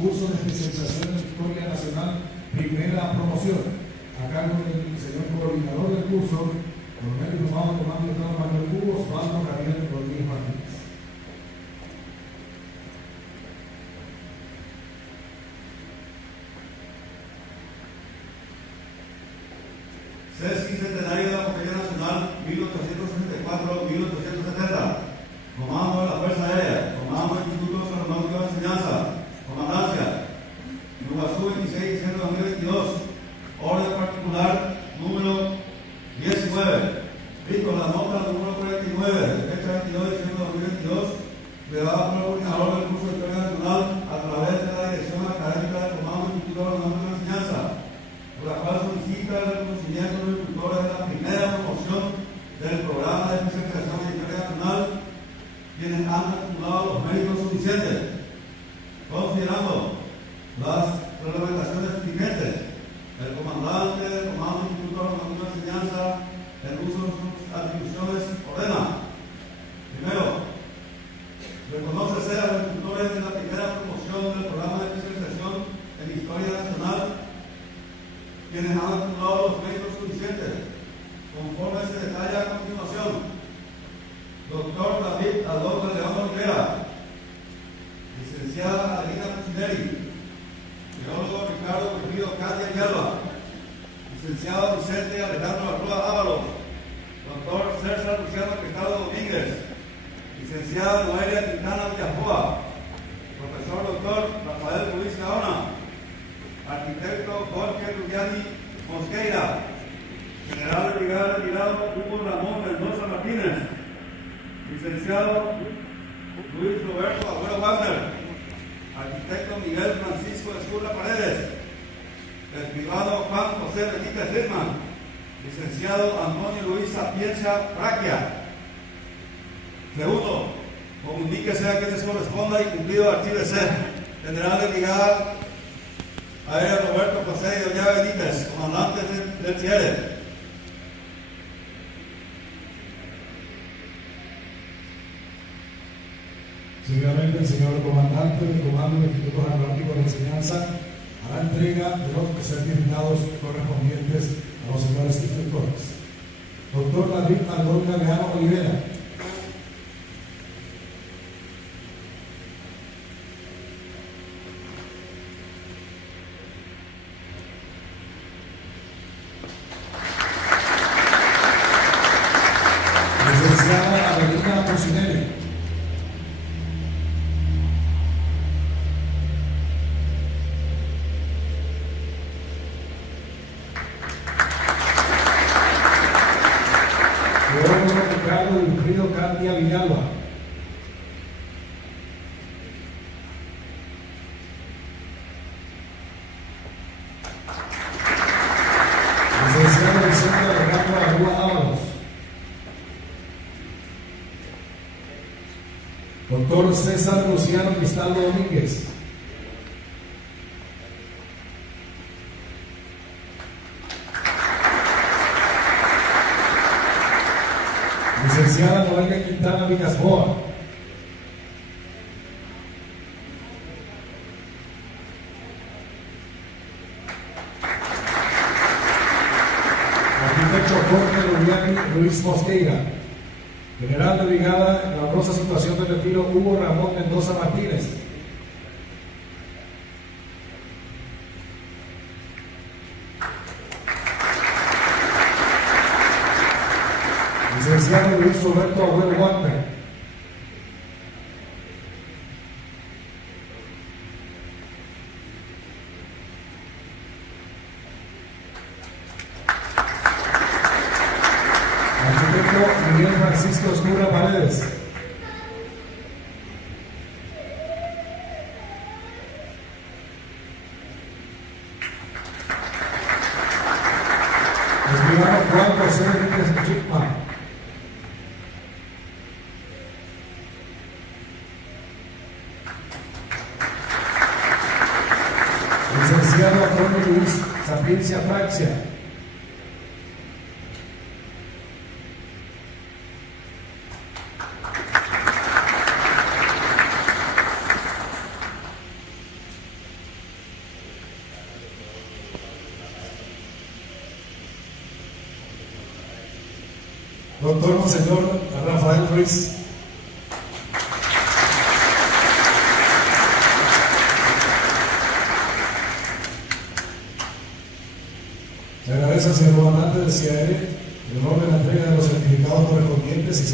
curso de especialización en Historia Nacional, primera promoción, a cargo del señor coordinador del curso, coronel diplomado comando de Estado Mayor Hugo Osvaldo Javier Rodríguez Martínez. Sexto Centenario de la Compañía Nacional, 1864-1870. Comando de la Fuerza Aérea, Comando del Instituto Aeronáutico de Enseñanza, Comandancia, Iguazú 26 de diciembre de 2022, orden particular número 19, visto la nota número 49, de fecha 22 de diciembre de 2022, creada por el coordinador del curso de Historia Nacional a través de la Dirección Académica del Comando del Instituto Aeronáutico de Enseñanza, por la cual solicita el reconocimiento de los instructores de la primera promoción del programa de especialización en Historia Nacional, quienes han acumulado los méritos suficientes, considerando las reglamentaciones vigentes. El comandante del Comando del Instituto Aeronáutico de Enseñanza, en uso de sus atribuciones, ordena: primero, reconoce ser a los instructores de la primera promoción del programa de especialización en Historia Nacional, quienes han acumulado los méritos suficientes, conforme se detalla a continuación. Doctor David Adolfo León Olivera, licenciada Adelina Pucineri, biólogo Ricardo Virgido Katia Ayala, licenciado Vicente Alejandro Arrua Ábalos, doctor César Luciano Pescado Domínguez, licenciada Noelia Quintana Villajoa, profesor doctor Rafael Ruiz Gaona, arquitecto Jorge Rubiani Mosqueira, general de brigada retirado Hugo Ramón Mendoza Martínez, licenciado Luis Roberto Agüero Wagner, arquitecto Miguel Francisco Escurra Paredes, el privado Juan José Benítez Hirman, licenciado Antonio Luis Sapienza Fraquia. Segundo, comuníquese a quienes corresponda y cumplido archívese. General de brigada aérea Roberto José Doña Benítez, comandante del Tiere. Seguidamente, el señor comandante del Comando del Instituto Aeronáutico de Enseñanza hará entrega de los certificados correspondientes a los señores instructores. Doctor David Adolfo León Olivera. Licenciada Adelina Pucineri. Ricardo Wilfrido Candia Villalba. Licenciado Vicente Alejandro Arrua Ábalos. Doctor César Luciano Cristaldo Domínguez. Licenciada Noelia Quintana Villasboa. Arquitecto Jorge Rubiani Luis Mosqueira. General de brigada en la honrosa situación del retiro Hugo Ramón Mendoza Martínez. Licenciado Luis Roberto Agüero Wagner. Arquitecto Miguel Francisco Escurra Paredes. Escribano Juan José Benítez Chipman. Licenciado Antonio Luis Sapienza Fraxia. Doctor Monseñor Rafael Ruiz. Se agradece al señor comandante del CIAR el honor de la entrega de los certificados correspondientes y